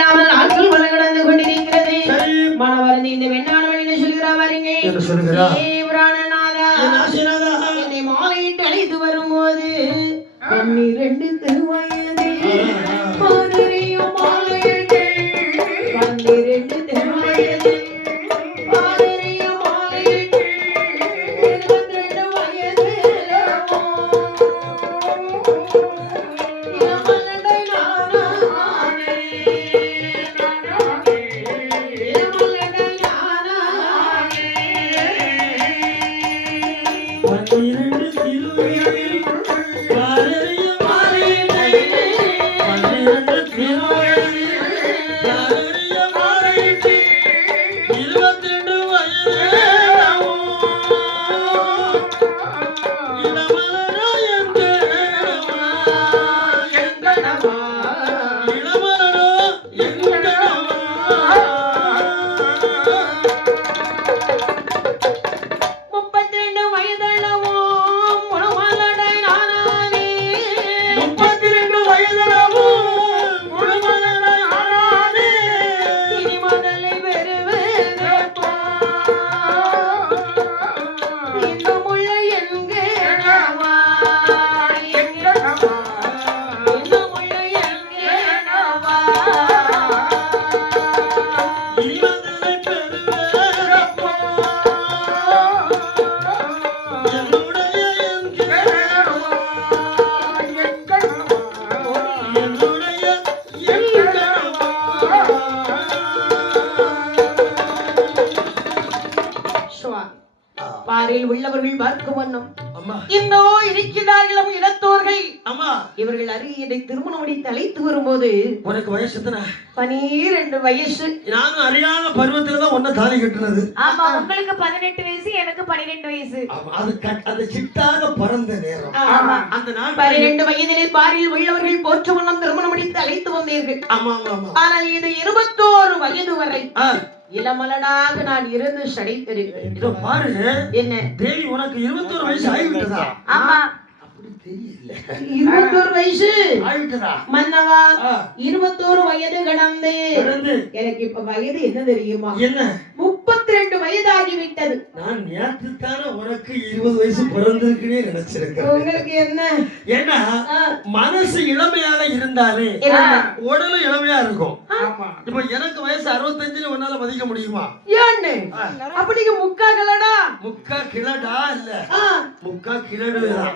நாட்கள் பல கடந்து கொண்டிருக்கிறது. மனவருந்தி இந்த வெண்ணானவன் என்ன சொல்கிறார் பாருங்க. என்னை மாலையிட்டு அழைத்து வரும்போது 12 திருவயதில் பாடறியும் மாலையிட்டு 12 திருவயதில் பாடறியும் மாலையிட்டு 22 வயது பாரில் உள்ளவர்கள் பார்க்கும் வண்ணம் இன்னோ இருக்கிறார்களும் இனத்தோர்கள். இவர்கள் அருகே திருமணம் முடித்து அழைத்து வரும்போது உனக்கு வயசு எத்தனை? 12 வயசு. நானும் அறியாத பருவத்துலதான் ஒன்ன தாலி கட்டுனது. ஆமா, உங்களுக்கு 18 வயசு, எனக்கு 12 வயசு. அது சிட்டாக பறந்த நேரம். அந்த நாள் 12 வயதிலே பாரில் உள்ளவர்கள் போற்று வண்ணம் திருமணம் முடித்து அழைத்து வந்தீர்கள். ஆனால் இது 21 வயது வரை இளமலனாக நான் இருந்து சடைத்திருக்கிறேன். இதோ பாரு, என்ன தேவி உனக்கு 21 வயசு ஆகிவிட்டதா? ஆமா, அப்படி தெரியல. 21 வயசு ஆகிவிட்டதா? மன்னவா, 21 வயது கடந்து எனக்கு இப்ப வயது என்ன தெரியுமா? என்ன? 32 வயதாகிவிட்டது. நான் நேற்று தானே உனக்கு 20 வயசு பிறந்திருக்குன்னே நினைச்சிருக்கேன். உங்களுக்கு என்ன? ஏன்னா மனசு இளமையாக இருந்தாலே உடலும் இளமையா இருக்கும். இப்ப எனக்கு வயசு 65 உன்னால மதிக்க முடியுமா? ஏன்னு அப்படிங்க முக்கா கிளடா? முக்கா கிளடா இல்ல, முக்கா கிளடுதான்.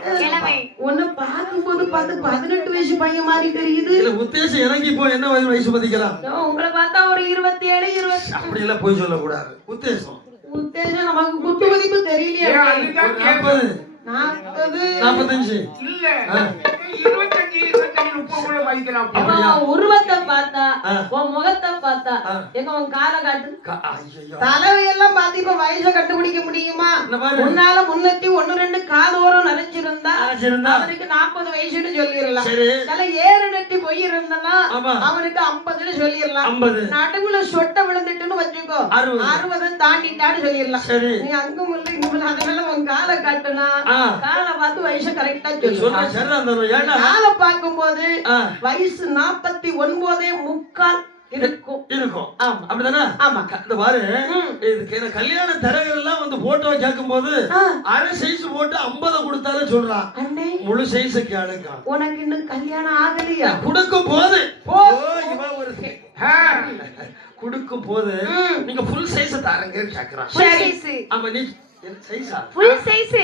உன்னை பார்க்கும்போது பார்த்து 18 வயசு பையன் மாதிரி தெரியுது. இல்ல உத்தேசம் இறங்கி இப்போ என்ன வயசு மதிக்கலாம்? உங்களை பார்த்தா ஒரு 27 20. அப்படி எல்லாம் போய் சொல்ல கூடாது. உத்தேசம் நமக்கு குத்து மதிப்பு தெரியலையா? 40 45 இல்ல 25 30 மதிக்கலாம். உருவத்தை பார்த்தா, உன் முகத்தை பார்த்தா, எங்க உன் காலை காட்டு. தலைவையெல்லாம் பார்த்து இப்ப வயசை கண்டுபிடிக்க முடியுமா? முன்னால 301 காதோரம் நிறைஞ்சிருந்தா அவனுக்கு 40 வயசுன்னு சொல்லிடலாம். தலை ஏறு நட்டி போய் இருந்தனா அவனுக்கு 50ன்னு சொல்லிடலாம். நடுவுல சொட்ட விழுந்துட்டுன்னு வச்சுக்கோ 60 தாண்டிட்டான்னு சொல்லிடலாம். நீ அங்கும் இல்லை இங்கும், அதனால உன் காலை காட்டுனா காலை பார்த்து வயசு கரெக்டா சொல்லு. காலை பார்க்கும் போது வயசு 49.75 இருக்கும். அப்படிதானே? இந்த பாரு, இதுக்கு கல்யாண தரகர் எல்லாம் வந்து போட்டோ கேட்கும் போது அரை சைஸ் போட்டு 50 கொடுத்தாலும் சொல்றான். முழு சைஸுக்கு ஆளுங்க. உனக்கு இன்னும் கல்யாணம் ஆகலையா? கொடுக்கும் போது கொடுக்கும் போது நீங்க ஃபுல் சைஸ் தாரங்க கேக்குறான். ஆமா, நீ ஃபுல் சைஸ்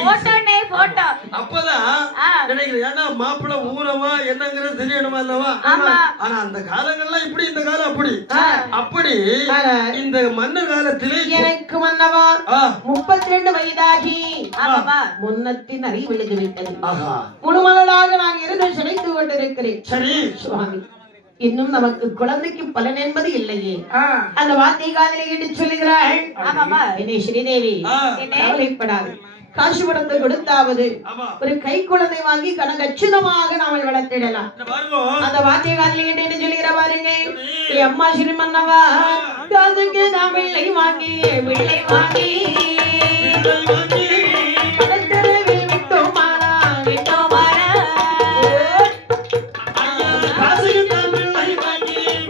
போட்டோனே போட்டோ. அப்பதான் நினைக்கிறேன், ஏன்னா மாப்பிள்ளை ஊரமா என்னங்கிறது தெரியணுமா இல்லவா? ஆனா அந்த காலங்கள்லாம் இப்படி, இந்த காலம் அப்படி. அப்படி இந்த மன்னர் காலத்திலே எனக்கு மன்னவா 32 வயதாகி முன்னத்தின் அறிவு விழுந்து விட்டது. முழுமலனாக நான் இருந்து சிலைத்து கொண்டிருக்கிறேன். சரி சுவாமி, இன்னும் நமக்கு குழந்தைக்கு பலன் என்பது இல்லையே. அந்த வார்த்தை காதலை இட்டு சொல்லுகிறாள். என்னை ஸ்ரீதேவி கவலைப்படாது, காசு பணத்தை கொடுத்தாவது ஒரு கை குழந்தை வாங்கி கனகச்சிதமாக நாமல் வளர்த்திடலாம். அந்த வார்த்தை காதலை இட்டு என்ன சொல்லுகிற பாருங்க. அம்மா ஸ்ரீமன்னவா, காதுக்கு நான் வெள்ளை வாங்கி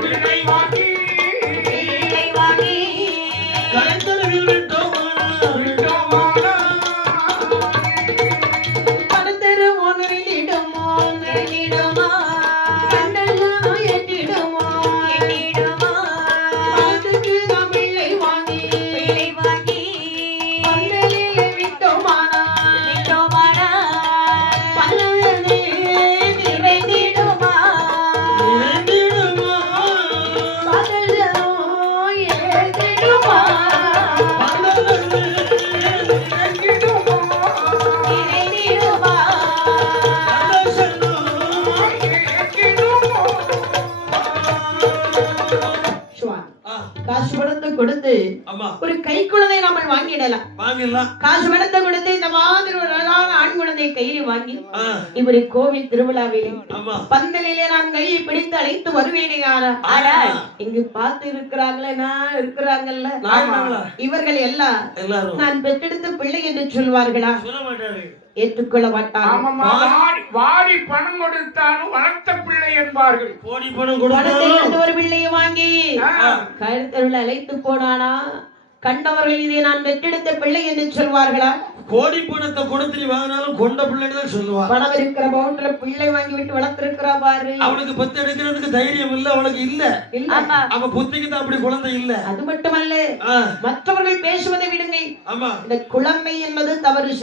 பிள்ளை வாங்கி கலைத்தலைவில் விட்டோமானா விட்டோமானா படுத்தரு ஒன்றிடுமோ கண்டெல்லாம் எட்டிடுமோ பாட்டுக்கு நாம் பிள்ளை வாங்கி பந்தலிலே விட்டோமானா பல்லவே நிறைந்திடுமா நிறைந்திடுமா பகலோ ஏறிடுமா பந்தலமே இறங்கிடுமோ நிறைந்திடுமா பந்தசனோ இறங்கிடுமோ சுவாமி ஆ காசு பணத்தை கொடுத்து அம்மா ஒரு கை குழந்தை நாம வாங்கிடலாம். வாங்கிடலாம் காசு பணத்தை கொடுத்து இந்த மாதிரி ஒரு அழகான ஆண் குழந்தை கையில் வாங்கி ஆ இவரை கோவில் திருவிழாவிலே ஆமா பந்தலிலே நான் கையை பிடித்து அழைத்து வருவேனே. இங்கு பார்த்து இருக்கிறாங்கல்ல நாயனாங்களா இவர்கள் எல்லாம் எல்லாரும் நான் பெற்றெடுத்த பிள்ளை என்று சொல்வார்களா? சொல்ல மாட்டாரு ஏற்றுக்கொள்ள மாட்டார்கள். ஆமாம்மா வாடி பணம் கொடுத்தாலும் வளர்த்த பிள்ளை என்பார்கள் கோடி பணம் பணத்தை கொடுத்தாலும் கொண்டு ஒரு பிள்ளையை வாங்கி கழுத்தருள் அழைத்து போனானா கண்டவர்கள் இதை நான் பெற்றெடுத்த பிள்ளை என்று சொல்வார்களா? கோடி பணத்தை கொடுத்து நீ வாங்கினாலும் கொண்ட பிள்ளைன்னு தான் சொல்லுவா. பணம் இருக்கிற பவுண்டர்ல பிள்ளை வாங்கி விட்டு வளர்த்திருக்கிறா பாரு. அவளுக்கு பத்து எடுக்கிறதுக்கு தைரியம் இல்ல, அவளுக்கு இல்ல. இல்ல அவ புத்திக்கு தான் அப்படி குழந்தை இல்ல. அது மட்டுமல்ல ஆ, மற்றவர்கள் பேசுவதை விடுங்க. ஆமா இந்த குழந்தை என்பது தவறு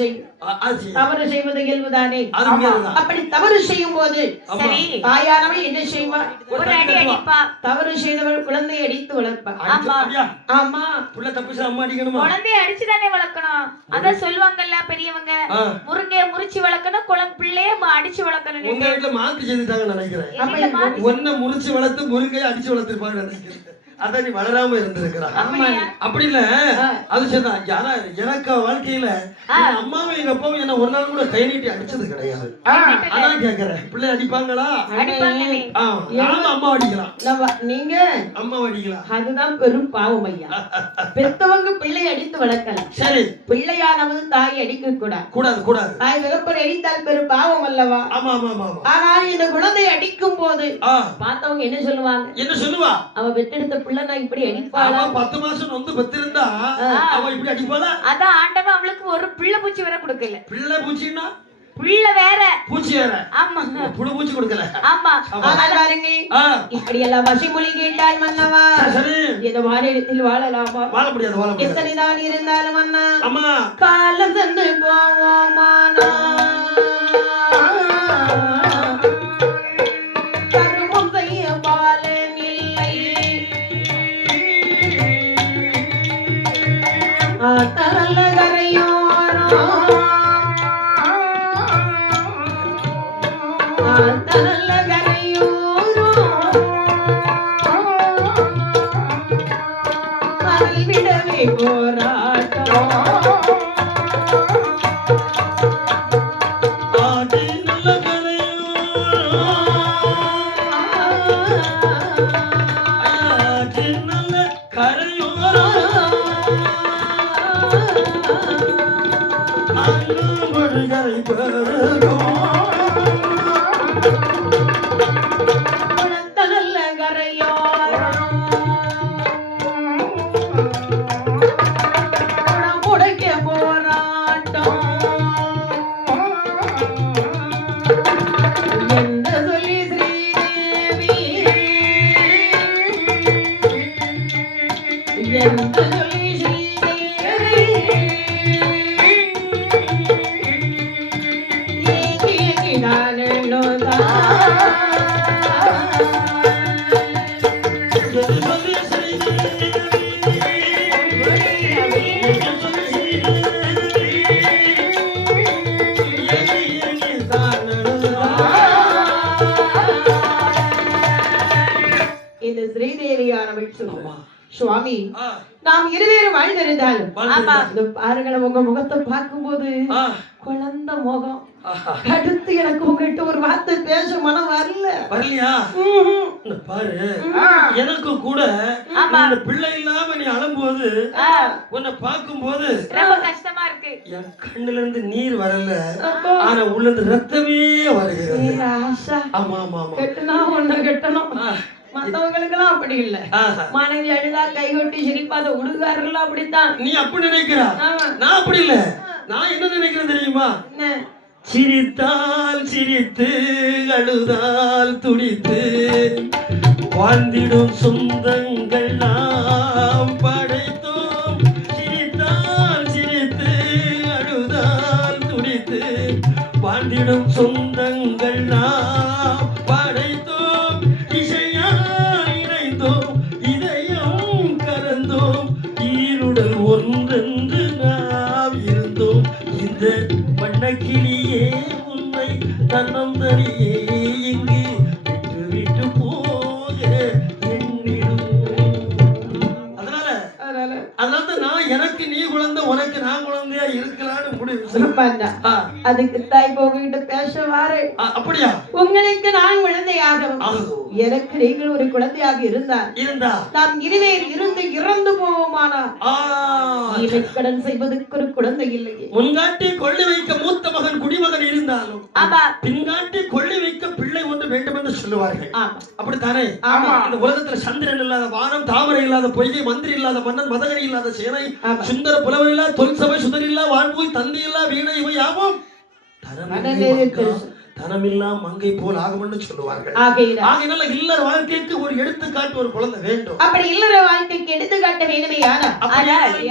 ஆச்சு. தவறு செய்வது இயல்புதானே. அது உண்மைதான். அப்படி தவறு செய்யும் போது ஆமா. தாயானவள் என்ன செய்வார்? ஒரு அடி அடிப்பா. தவறு செய்தவள் குழந்தையை அடித்து வளர்ப்பார். அடிச்சு, அப்படியா? ஆமா புள்ள தப்பு செய்ய அம்மா அடிக்கணுமா? குழந்தைய அடிச்சுதானே வளர்க்கணும். அதான் சொல்லுவாங்கல்ல பெரியவங்க, ஆ, முருங்கைய முறிச்சு வளர்க்கணும், பிள்ளைய அடிச்சு வளர்க்கணும். உங்க வீட்டுல மாத்தி செஞ்சுட்டாங்கன்னு நினைக்கிறேன். எங்க வீட்டுல மாத்தி ஒன்ன முறிச்சு வளர்த்து முருங்கையை அடிச்சு வளர்த்திருப்பாங்க நினைக்கிறேன். அதான் நீ வளராம இருந்திருக்கிறா. அப்படியா? அப்படி இல்ல, அது சரிதான். யாரா எனக்கு வாழ்க்கையில எங்க அம்மாவும் எங்க அப்பாவும் என்ன ஒரு நாள் கூட கை நீட்டி அடிச்சது கிடையாது. அதான் கேக்குறேன், பிள்ளை அடிப்பாங்களா? அடிப்பாங்களே. நானும் அம்மா அடிக்கலாம், நீங்க அம்மா அடிக்கலாம். அதுதான் பெரும் பாவம் ஐயா. பெத்தவங்க பிள்ளை அடித்து வளர்க்கலாம், சரி, பிள்ளையானவது தாய் அடிக்க கூடாது. கூடாது கூடாது. தாய் தகப்பன் அடித்தால் பெரும் பாவம் அல்லவா? ஆமா ஆமா ஆமா ஆமா. ஆனால் இந்த குழந்தை அடிக்கும் போது ஆ, பார்த்தவங்க என்ன சொல்லுவாங்க? என்ன சொல்லுவா? அவ பெற்றெடுத்த பிள்ளை நான் இப்படி அடிப்பாளா? அவ 10 மாசம் வந்து பெத்திருந்தா அவ இப்படி அடிப்பாளா? அதான் ஆண்டவன் அவளுக்கு ஒரு பிள்ளை பூச்சி வர கொடுக்கல. பிள்ளை பூச்சின்னா பிள்ளை வேற, பூச்சி வேற. ஆமா புழு பூச்சி கொடுக்கல. ஆமா. ஆனால் பாருங்க, ஆ, இப்படி எல்லாம் வசிமொழி கேட்டால் மன்னவா சரி, இந்த மாநிலத்தில் வாழலாமா? வாழ முடியாது, வாழ முடியாது. எத்தனைதான் இருந்தாலும் அண்ணா அம்மா காலம் சென்று போவோமானா கருமம் செய்ய பாலன் இல்லை. ஆத்தரல்ல கரையோரோ ஆத்தரல்ல கரையோரோ கடல் விடவே போராட்டம். ஆடி நல்ல கரையோரோ, ஆடி நல்ல கரையோரோ, அங்கு மொழிகளை பெருகும். குளத்தல்ல கரையோரம் குளம் உடைக்க போராட்டம். எந்த சொல்லி ஸ்ரீதேவி எந்த சொல்லி ஸ்ரீதேவி ஏங்கி ஏங்கி நானெழுதா எது சொல்லி செய்தேவி, எது சொல்லி செய்தேவி, எங்கி எங்கி தான் இந்த ஸ்ரீதேவியானவள் சொல்லுவா, சுவாமி ஆ, நாம் இருவேறு வாழ்ந்திருந்தாலும் வாழ்ந்திருந்தாலும். இந்த பாருங்களேன், உங்க முகத்தை பார்க்கும்போது ஆ, குழந்த முகம். ஆஹா. அடுத்து எனக்கு உங்ககிட்ட ஒரு வார்த்தை பேச மனம் வரல. வரலையா? இந்த பாரு, எனக்கு கூட இந்த பிள்ளை இல்லாம நீ அழும்போது உன்னை பார்க்கும்போது ரொம்ப கஷ்டமா இருக்கு. என் கண்ணுல இருந்து நீர் வரல, ஆனா உள்ள இருந்து ரத்தமே வருகிறது. ஆசா ஆமா ஆமா ஆமா. கெட்டனா ஒண்ணு கெட்டணும். ஆ, மத்தவங்களுக்கு எல்லாம் அப்படி இல்ல. மனைவி அழுதா கைகொட்டி சிரிப்பாத உடுகாரர்கள் அப்படித்தான். நீ அப்படி நினைக்கிறா? நான் அப்படி இல்ல. நான் என்ன நினைக்கிறேன் தெரியுமா? சிரித்தால் சிரித்து அழுதால் துடித்து வாழ்ந்திடும் சொந்தங்கள் நாம் படைத்தோம். சிரித்தால் சிரித்து அழுதால் துடித்து வாழ்ந்திடும் சொந்தங்கள் நாம் படைத்தோம். இசையால் இணைந்தோம், இதயம் கலந்தோம், ஈருடல் ஒன்றென்று நாம் இருந்தோம். இந்த வண்ணக்கிளியே உன்னை தன்னந்தனியே இங்கு விட்டு விட்டு போக எண்ணிடும். அதனால நான் எனக்கு நீ குழந்தை, உனக்கு நான் குழந்தையா இருக்கலாம்னு முடிவு. அதுக்கு தாய் போகிட்ட பேச வாரு. அப்படியா? உங்களுக்கு நான் குழந்தையாகவும் எனக்கு நீங்கள் ஒரு குழந்தையாக இருந்தா நாம் இருவேர் இருந்து இறந்து போவோமானா கடன் செய்வதற்கு ஒரு குழந்தை இல்லையே. முன்காட்டி கொள்ளி வைக்க மூத்த மகன் குடிமகன் இருந்தாலும் பின்காட்டி கொள்ளி வைக்க பிள்ளை ஒன்று வேண்டும் என்று சொல்லுவார்கள். அப்படித்தானே? இந்த உலகத்துல சந்திரன் இல்லாத வானம், தாமரை இல்லாத பொய்கை, மந்திரி இல்லாத மன்னன், மதகரி இல்லாத சேனை, சுந்தர புலவர் இல்லா தொல்சபை, சுதர் இல்லா வாழ்வுய், தந்தை இல்லா வீணை, இவை யாவும் தனமில்லா மங்கை போல் ஆகும்னு சொல்லுவார்கள். ஆகையினால இல்லற வாழ்க்கைக்கு ஒரு எடுத்துக்காட்டு ஒரு குழந்தை வேண்டும். அப்படி இல்லற வாழ்க்கைக்கு எடுத்துக்காட்ட வேண்டுமே.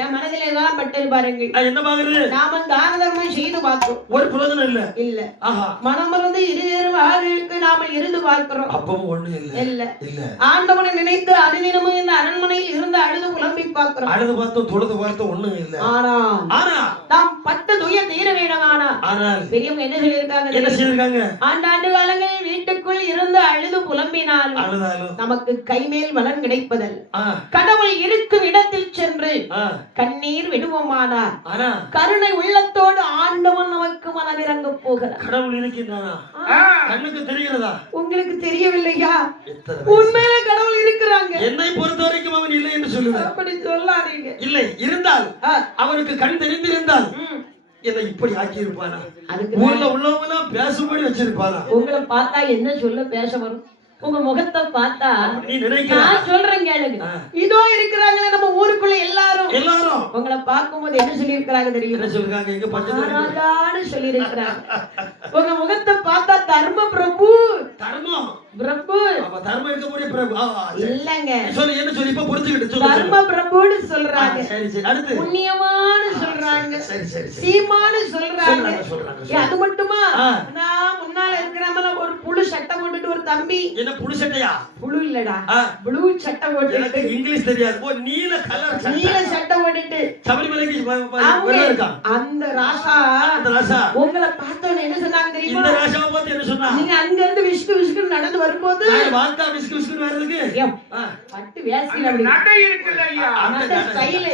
என் மனதிலே தான் பட்டு பாருங்கள். என்ன பாக்குறது? நாம தான தர்மம் செய்து பார்த்தோம், ஒரு பிரயோஜனம் இல்ல. இல்ல. மனமருந்து இருவேறு வாழ்க்கைக்கு நாம இருந்து பார்க்கிறோம், அப்பவும் ஒண்ணு இல்ல. இல்ல. ஆண்டவனை நினைத்து அனுதினமும் இந்த அரண்மனையில் இருந்து அழுது புலம்பி பார்க்கிறோம், அழுது பார்த்தோம், தொழுது பார்த்தோம், ஒண்ணும் இல்ல. ஆனா நாம் பட்ட துயர் தீர வேணும். ஆனால் பெரியவங்க என்ன சொல்லியிருக்காங்க? என்ன சொல்லியிருக்காங்க? ஆண்டாண்டு காலங்களில் வீட்டுக்குள் இருந்து அழுது புலம்பினால் நமக்கு கைமேல் பலன் கிடைப்பதல். கடவுள் இருக்கும் இடத்தில் சென்று கண்ணீர் விடுவோமானார் கருணை உள்ளத்தோடு ஆண்டவன் நமக்கு மனதிறங்க போகிறார். கடவுள் இருக்கின்றானா? கண்ணுக்கு தெரிகிறதா? உங்களுக்கு தெரியவில்லையா? உண்மையிலே கடவுள் இருக்கிறாங்க. என்னை பொறுத்த வரைக்கும் அவன் இல்லை என்று சொல்லுவார். அப்படி சொல்லாதீங்க. இல்லை, இருந்தால் அவனுக்கு கண் தெரிந்திருந்தால் என்னை இப்படி ஆக்கி இருப்பானா? ஊர்ல உள்ளவங்க பேசும்படி வச்சிருப்பானா? உங்களை பார்த்தா என்ன சொல்ல பேச வரும்? உங்க முகத்தை பார்த்தா நீ நினைக்கிற? நான் சொல்றேன் கேளுங்க. இதோ இருக்கிறாங்களே நம்ம ஊருக்குள்ள எல்லாரும் உங்களை பார்க்கும்போது என்ன சொல்லி இருக்காங்க தெரியும்? என்ன சொல்றாங்க? எங்க பஞ்சதான்னு சொல்லி இருக்காங்க. உங்க முகத்தை பார்த்தா தர்ம பிரபு. தர்மம் பிரபு. அப்ப தர்மம் இருக்க முடிய பிரபு இல்லங்க. சொல்லு, என்ன சொல்லி இப்ப புரிஞ்சுக்கிட்டு சொல்லு. தர்ம பிரபுன்னு சொல்றாங்க. சரி சரி. அடுத்து புண்ணியமான்னு சொல்றாங்க. சரி சரி. சீமான்னு சொல்றாங்க. அது மட்டுமா? நான் முன்னால இருக்கிறவங்க ஒரு புழு சட்டை போட்டுட்டு ஒரு தம்பி. என்ன புழு சட்டையா? புழு இல்லடா, ப்ளூ சட்டை போட்டு. எனக்கு இங்கிலீஷ் தெரியாது. ஓ, நீல கலர் சட்டை. நீல சட்டை போட்டுட்டு சபரிமலைக்கு வரல. அந்த ராசா, அந்த ராசா உங்களை பார்த்தோன்னு என்ன சொன்னாங்க தெரியுமா? இந்த ராசாவை பார்த்து என்ன சொன்னா? நீங்க அங்க இருந்து விஸ்கு விஸ்கு நடந்து வரும்போது வார்த்தா விஸ்கு விஸ்கு வரதுக்கு பட்டு வேஸ்டில அப்படி நடை இருக்குல ஐயா, அந்த ஸ்டைல்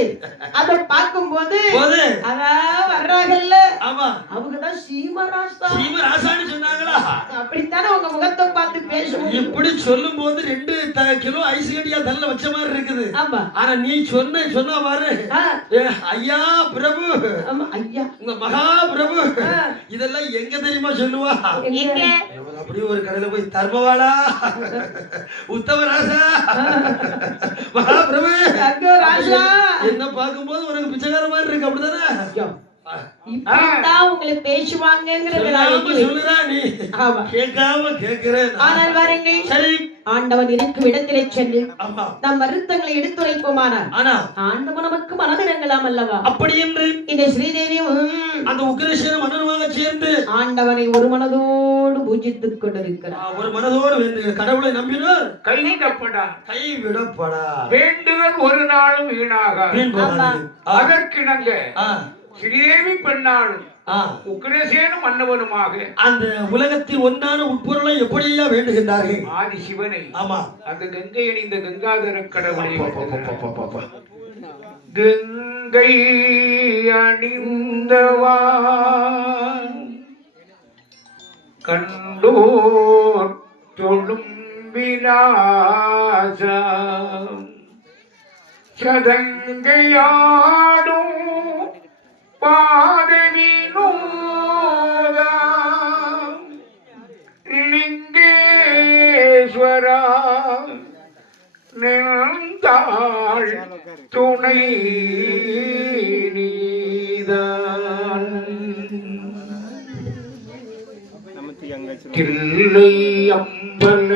அத பாக்கும்போது அவ வர்றாங்கல்ல. ஆமா, அவங்க தான் சீமராசா. சீமராசான்னு சொன்னாங்களா? அப்படித்தானே உங்க முகத்தை பார்த்து பேசுவோம். இப்படி சொல்லும்போது 2 கிலோ ஐஸ் கட்டியா தல்ல வச்ச மாதிரி இருக்குது. ஆனா நீ சொன்னா பாரு, ஐயா பிரபு, ஐயா உங்க மகா பிரபு, இதெல்லாம் எங்க தெரியுமா சொல்லுவா? அப்படி ஒரு கடையில போய் தர்மவாளா, உத்தமராசா, மகா பிரபு என்ன பார்க்கும்போது உனக்கு பிச்சைக்கார மாதிரி இருக்கு. அப்படிதானே? இப்பதான் உங்களை பேசுவாங்கங்கிறது சொல்லுறா நீ. கேட்காம கேட்கிறேன். ஆனால் வாருங்கள், சரி, ஆண்டவன் இருக்கும் இடத்திலே சென்று நம் வருத்தங்களை எடுத்துரைப்போமானால் ஆண்டவன் நமக்கு மனதிறங்கலாம் அல்லவா? அப்படி என்று இந்த ஸ்ரீதேவியும் அந்த உக்ரேஷன் மன்னனுமாக சேர்ந்து ஆண்டவனை ஒரு மனதோடு பூஜித்துக் கொண்டிருக்கிறார். ஒரு மனதோடு கடவுளை நம்பினார். கைவிடப்படா. வேண்டுதல் ஒரு நாளும் வீணாக. அதற்கிணங்க ஸ்ரீதேவி பெண்ணாலும் உக்ரேசேனும் மன்னவனுமாக அந்த உலகத்தில் ஒன்றான உட்பொருளை எப்படியா வேண்டுகின்றார்கள்? ஆதி சிவனை. ஆமா, அந்த கங்கை அணிந்த கங்காதர கடவுளை. கங்கை அணிந்தவா கண்டோர் தொழும் விலாசம் சதங்கையாடும் பாதவினோதா லிங்கேஸ்வரா நின்றாள் துணை நீதான் தில்லை அம்பல